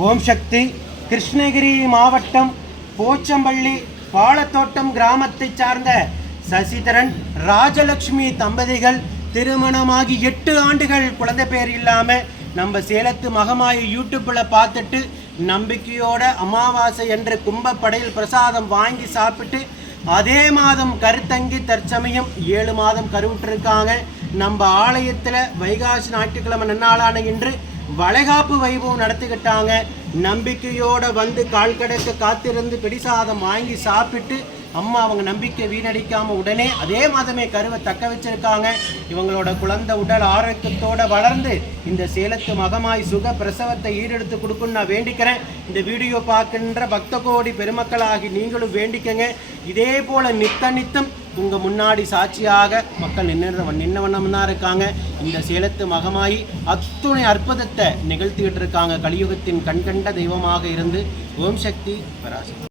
ஓம் சக்தி கிருஷ்ணகிரி மாவட்டம் போச்சம்பள்ளி பாலத்தோட்டம் கிராமத்தைச் சார்ந்த சசிதரன் ராஜலட்சுமி தம்பதிகள் திருமணமாகி எட்டு ஆண்டுகள் குழந்தை பேர் இல்லாமல் நம்ம சேலத்து மகமாயி யூடியூப்பில் பார்த்துட்டு நம்பிக்கையோட அமாவாசை என்ற கும்பப்படையில் பிரசாதம் வாங்கி சாப்பிட்டு அதே மாதம் கருத்தங்கி தற்சமயம் ஏழு மாதம் கருவிட்டுருக்காங்க நம்ம ஆலயத்தில் வைகாசி ஞாயிற்றுக்கிழமை நன்னாளான இன்று வளைகாப்பு வைபவம் நடத்திக்கிட்டாங்க. நம்பிக்கையோட வந்து கால் கடக்க காத்திருந்து பிடிசாதம் வாங்கி சாப்பிட்டு அம்மா அவங்க நம்பிக்கை வீணடிக்காம உடனே அதே மாதமே கருவை தக்க வச்சிருக்காங்க. இவங்களோட குழந்தை உடல் ஆரோக்கியத்தோட வளர்ந்து இந்த சேலத்து மகமாய் சுக பிரசவத்தை ஈடெடுத்து கொடுக்குன்னு நான் வேண்டிக்கிறேன். இந்த வீடியோ பார்க்கின்ற பக்த கோடி பெருமக்களாகி நீங்களும் வேண்டிக்கங்க. இதே போல நித்த நித்தம் உங்க முன்னாடி சாட்சியாக மக்கள் நின்று நின்ன வண்ணம் தான் இருக்காங்க. இந்த சேலத்து மகமாயி அத்துணை அற்புதத்தை நிகழ்த்திக்கிட்டு இருக்காங்க. கலியுகத்தின் கண்கண்ட தெய்வமாக இருந்து ஓம் சக்தி பராசக்தி.